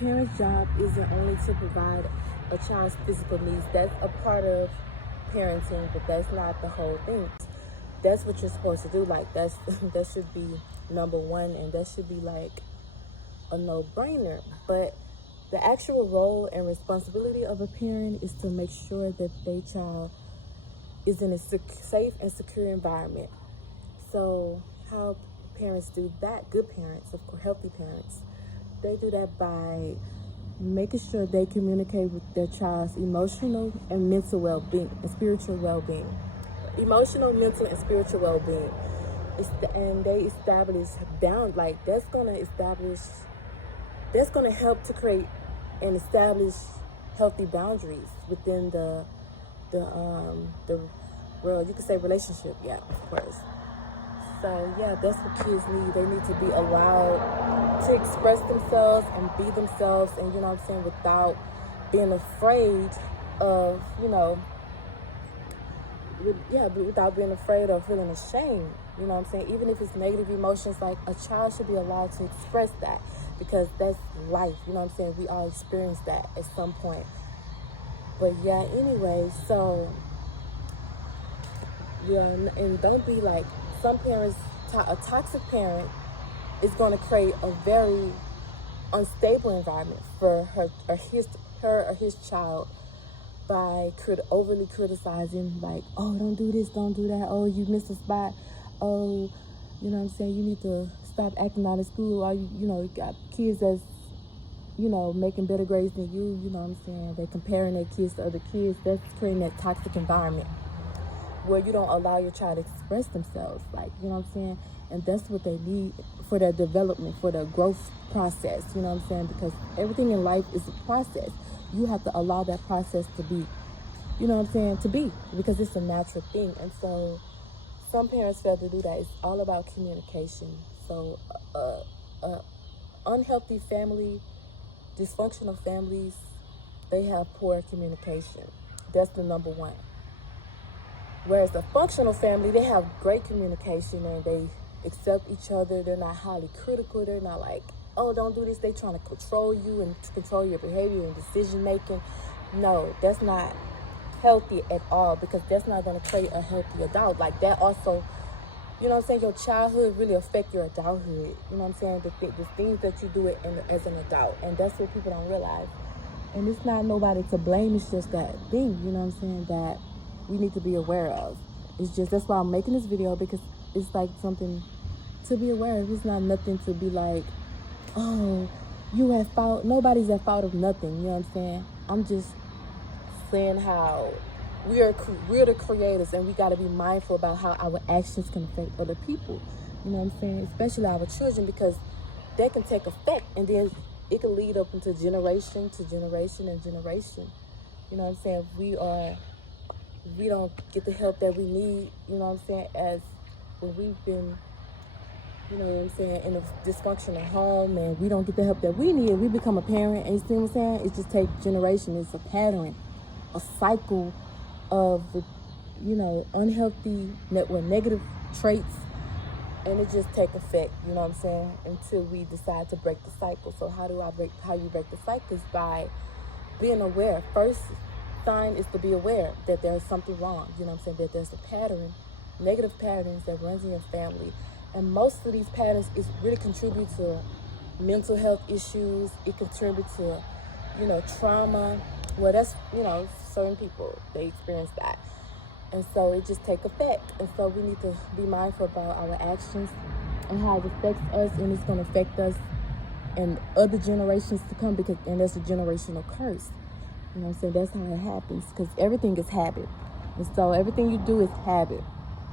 parent's job isn't only to provide a child's physical needs. That's a part of parenting, but that's not the whole thing. That's what you're supposed to do. Like that should be number one, and that should be like a no-brainer. But the actual role and responsibility of a parent is to make sure that their child is in a safe and secure environment. So how parents do that, good parents, of course, healthy parents, they do that by making sure they communicate with their child's emotional and mental well-being and spiritual well-being. Emotional, mental, and spiritual well-being. And they establish that's gonna help to create and establish healthy boundaries within the world. You could say relationship, yeah, of course. So yeah, that's what kids need. They need to be allowed to express themselves and be themselves, and you know what I'm saying, without being afraid of, without being afraid of feeling ashamed. You know what I'm saying? Even if it's negative emotions, like a child should be allowed to express that, because that's life. You know what I'm saying? We all experience that at some point. But yeah, anyway, so yeah, and don't be like some parents. A toxic parent is going to create a very unstable environment for her or his child by overly criticizing, like, oh, don't do this, don't do that, oh, you missed a spot, oh, you know what I'm saying, you need to stop acting out of school, or you got kids that's making better grades than you know what I'm saying, they comparing their kids to other kids. That's creating that toxic environment where you don't allow your child to express themselves, like, you know what I'm saying? And that's what they need for their development, for their growth process, you know what I'm saying? Because everything in life is a process. You have to allow that process to be, you know what I'm saying, to be, because it's a natural thing. And so some parents fail to do that. It's all about communication. So unhealthy family, dysfunctional families, they have poor communication. That's the number one. Whereas the functional family, they have great communication and they accept each other. They're not highly critical. They're not like, oh, don't do this. They trying to control you and control your behavior and decision making. No, that's not healthy at all, because that's not going to create a healthy adult. Like that also, you know what I'm saying, your childhood really affect your adulthood. You know what I'm saying? The things that you do as an adult. And that's what people don't realize. And it's not nobody to blame. It's just that thing, you know what I'm saying, that we need to be aware of. It's just, that's why I'm making this video, because it's like something to be aware of. It's not nothing to be like, oh, you at fault. Nobody's at fault of nothing, you know what I'm saying? I'm just saying how we're the creators, and we got to be mindful about how our actions can affect other people, you know what I'm saying? Especially our children, because that can take effect, and then it can lead up into generation to generation and generation. You know what I'm saying? We don't get the help that we need, you know what I'm saying, as when we've been, you know what I'm saying, in a dysfunctional home, and we don't get the help that we need, we become a parent, and you see what I'm saying? It just takes generation. It's a pattern, a cycle of, unhealthy, negative traits, and it just take effect, you know what I'm saying, until we decide to break the cycle. So how you break the cycle is by being aware. First sign is to be aware that there's something wrong, you know what I'm saying, that there's a pattern, negative patterns that runs in your family. And most of these patterns is really contribute to mental health issues. It contributes to, trauma. Well, that's, certain people, they experience that. And so it just take effect. And so we need to be mindful about our actions and how it affects us, and it's going to affect us and other generations to come, and that's a generational curse. You know what I'm saying? That's how it happens, because everything is habit. And so everything you do is habit.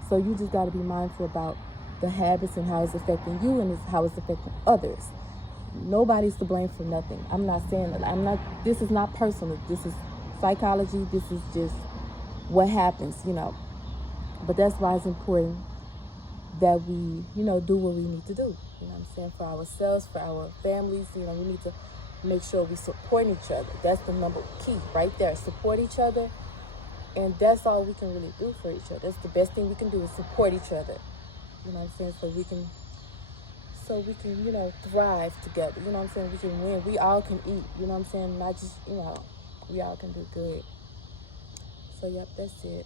So you just got to be mindful about the habits and how it's affecting you and how it's affecting others. Nobody's to blame for nothing. I'm not saying that. This is not personal. This is psychology. This is just what happens, But that's why it's important that we, do what we need to do. You know what I'm saying? For ourselves, for our families, we need to make sure we support each other. That's the number key right there. Support each other. And that's all we can really do for each other. That's the best thing we can do, is support each other. You know what I'm saying? So we can so we can, thrive together. You know what I'm saying? We can win. We all can eat. You know what I'm saying? Not just, we all can do good. So, yep, that's it.